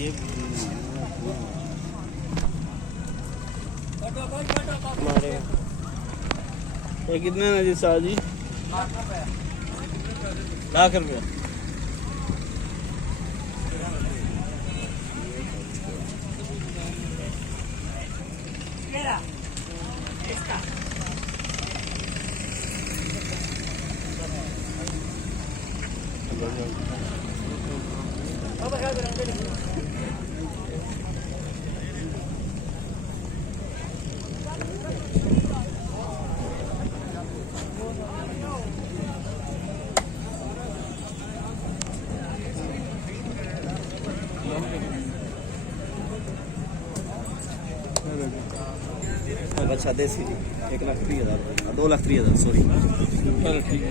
ये हमारे ये कितने ना जी साहब जी? लाख रुपया। अच्छा देसी 1,30,000 2,30,000 सॉरी ठीक है।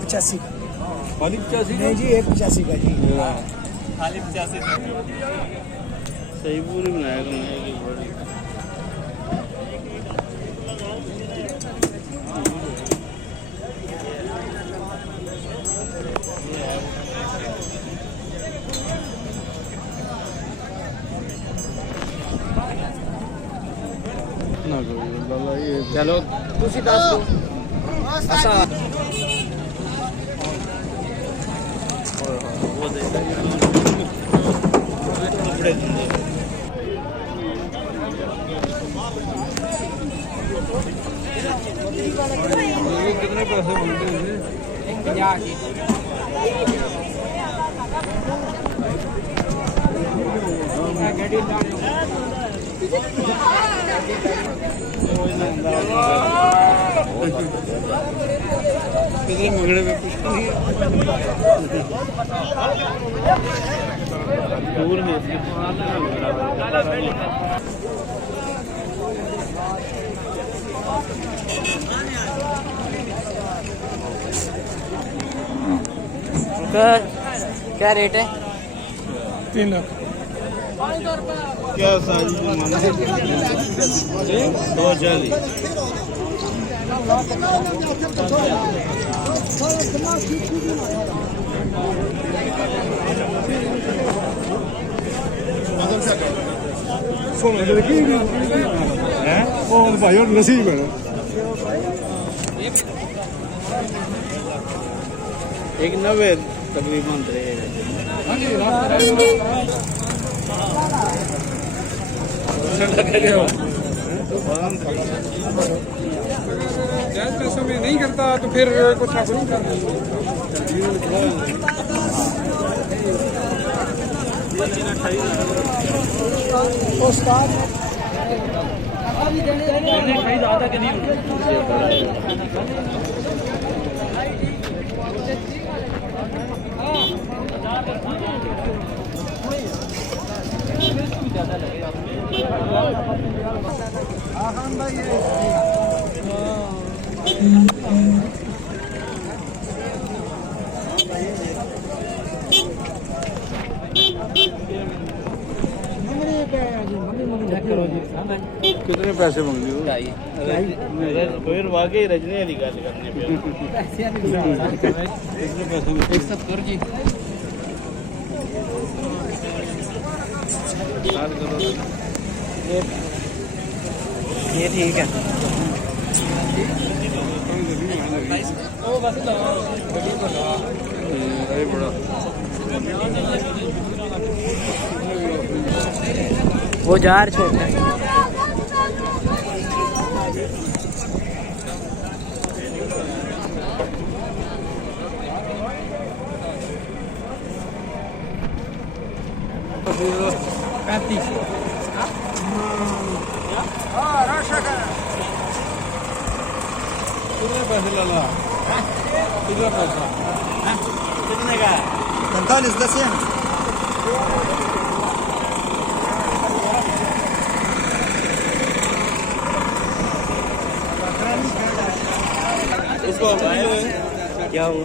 पचासी खाली 85 नहीं जी, 185 का जी। खाली 85 सही पूरी बनाया चलो तुसी दस दो ऐसा वो दे कपड़े कितने पैसे बोलते हैं? 50 की कितने मंगने में कुछ नहीं दूर है इसके क्या रेट है? 3 लाख। क्या साइज 240 भाई और नसीब है एक 90 तकरीबन रहेगा। पैसों में नहीं करता तो फिर कुछ ना कुछ ज़्यादा के नहीं कितने पैसे मांग रहे हो? फिर वाकई रजनी वाली गल करने पे कितने पैसे में? 170 जी। ये ठीक है। वो जार छोटा है। कितने पैसे ला ला? कितना पैसा? कितने का? 45 10 है। इसको क्या हुआ?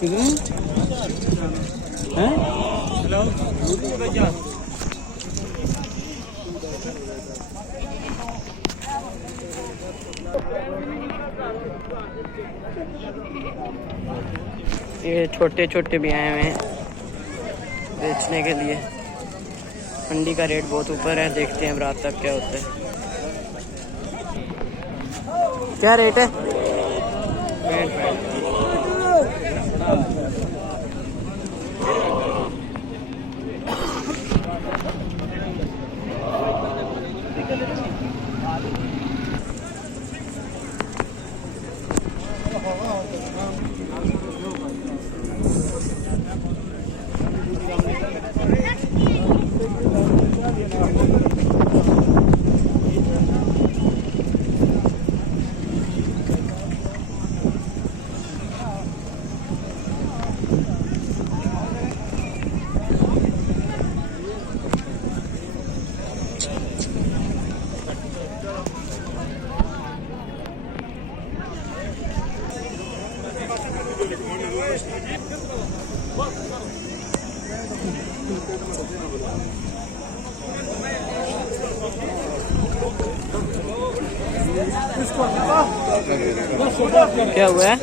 कितने हैं? हेलो ये छोटे छोटे भी आए हुए हैं बेचने के लिए। मंडी का रेट बहुत ऊपर है, देखते हैं रात तक क्या होता है। क्या रेट है? क्या हुआ है?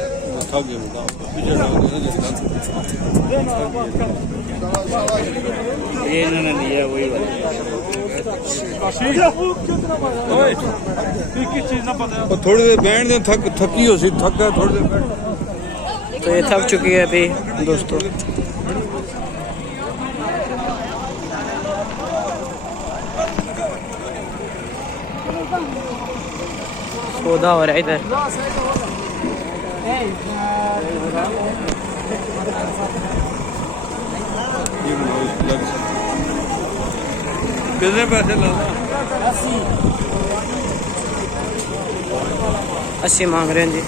ये इन्होंने लिया वही वाला। थोड़ी देर बैठ दे, थकी हो सी, थक गया थोड़ी देर बैठ। तो ये थक चुकी है अभी दोस्तों। सौदा हो रहा है इधर। कितने पैसे ला? 80 मांग रहे हैं जी।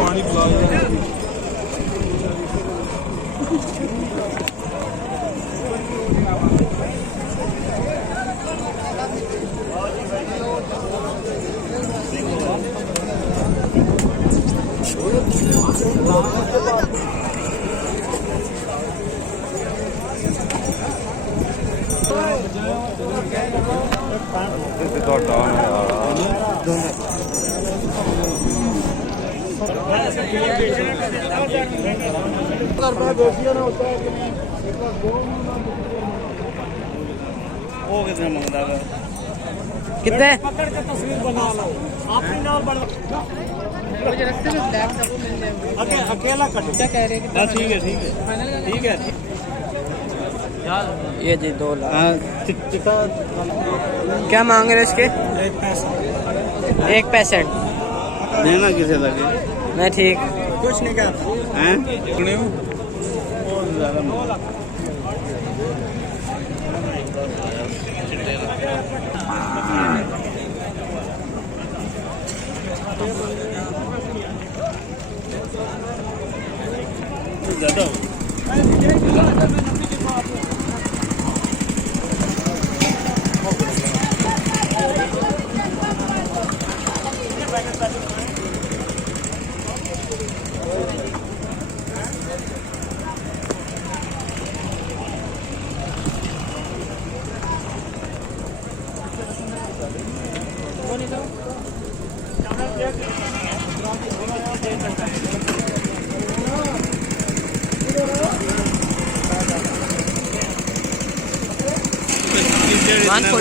पानी पिला। वो कितने मांगता है? कितने? अकेला कट क्या कह रहे हैं? ठीक है ठीक है ठीक है। ये जी 2 लाख। क्या मांग रहे इसके? 1.65 देना किसे लगे? मैं ठीक। कुछ नहीं कर हैं? ज्यादा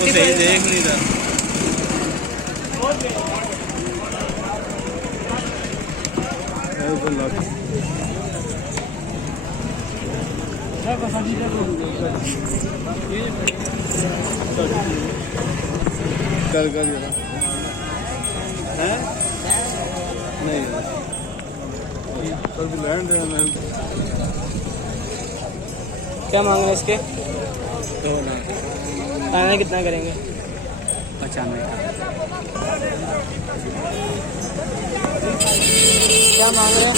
सही देख नहीं रहा। कर कर हैं नहीं कल भी लैंड है मैं क्या मांग रहे हैं इसके? 2 लाख फाइनल कितना करेंगे? 95 क्या मांग रहे हैं?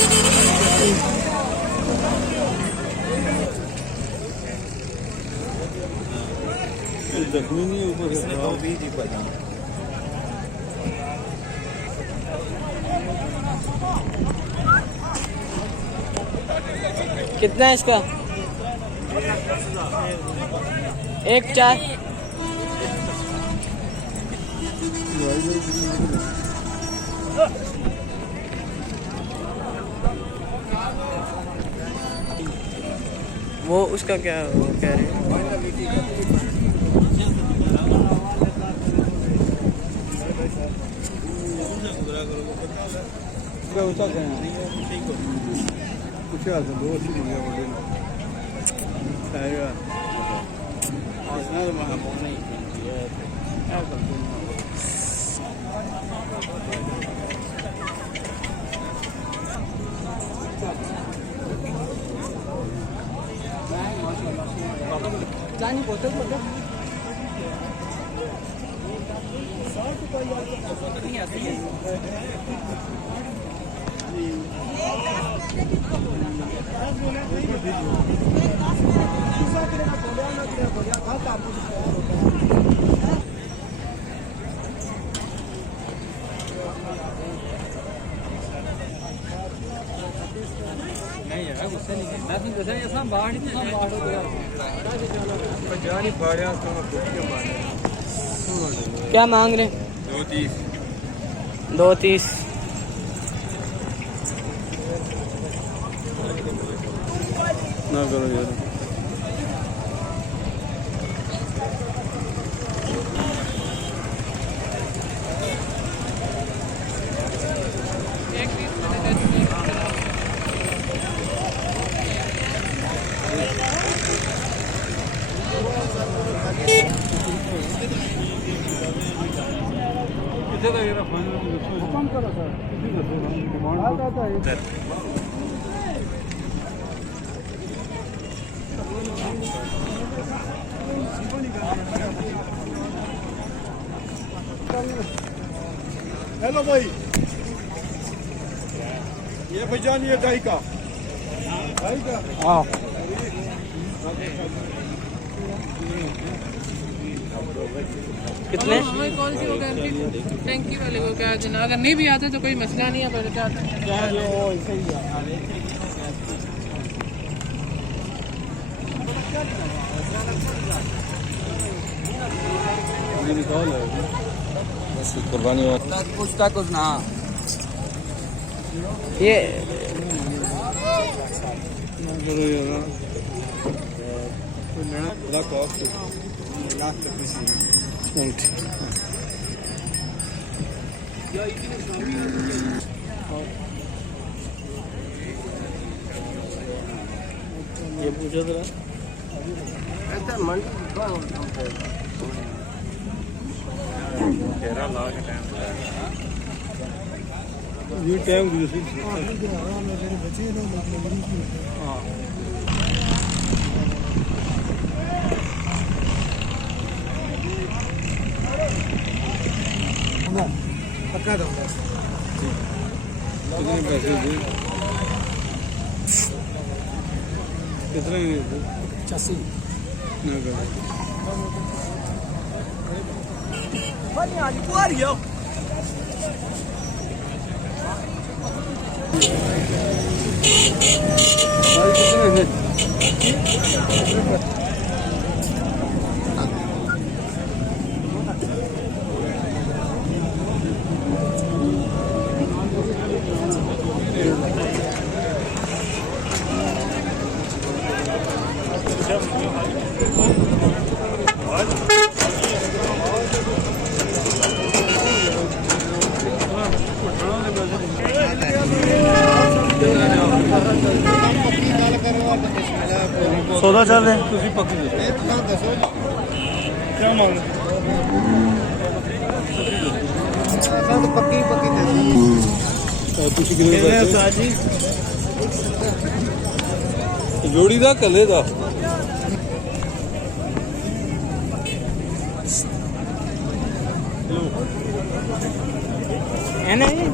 जख्मी नहीं ऊपर से 220 ही पता कितना है इसका? 1.4 वो उसका क्या वो कह रहे हैं? कुछ आता 2 अच्छी हो गया बड़े आएगा ना तो मैं बोल नहीं क्या करते हैं जानी बोलते नहीं यार गुस्सा नहीं है मैं तो ये सब बाहर ही सब बाहर हो गया जानी फाड़िया तो के मारे क्या मांग रहे? 2.30 ना करो यार कितने का ये फाइनल कम करो सर डिमांड आता है हेलो भाई ये भाईजान ये ढाई का हाँ कितने? कॉल की होगा टैंकी वाले को क्या जना अगर नहीं भी आता तो कोई मसला नहीं है पर क्या कुर्बानी पूछता कुछ ना ये लाख तक ये पूछो जरा ये टाइम पक्का दो कितने पैसे दे कितने 85 ना कर सोलह चल रहे ਤੁਸੀਂ ਪੱਕੀ ਦੱਸੋ क्या मांग ਤੁਸੀਂ ਕਿੰਨੇ कितने ਪੈਸੇ उस्ताद जी ਜੋੜੀ ਦਾ ਕੱਲੇ ਦਾ है ना ये